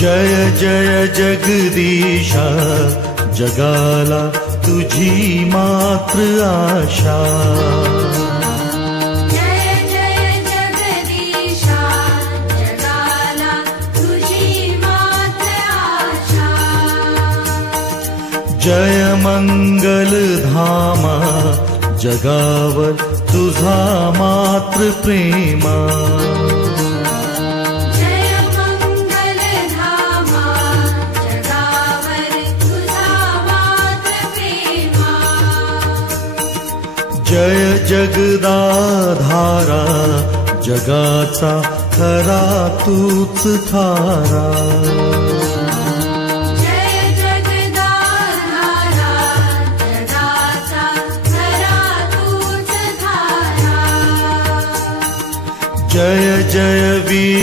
जय जय जगदीशा, जगाला तुझी मात्र आशा। जय जय जगदीशा, जगाला तुझी मात्र आशा। जय मंगल धामा, जगावर तुझा मात्र प्रेमा। जय मंगल धामा, जगावर तुझा मात्र प्रेमा। जय जगदाधारा, जगाचा खरा तूच थारा। जय जगदाधारा, जगाचा खरा तूच धारा। जय जय वीर